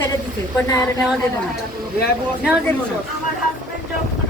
ছেড়ে দিছে, কই না আর নেওয়া যাবে না, নেওয়া যাবে না। আমার হাজবেন্ড যখন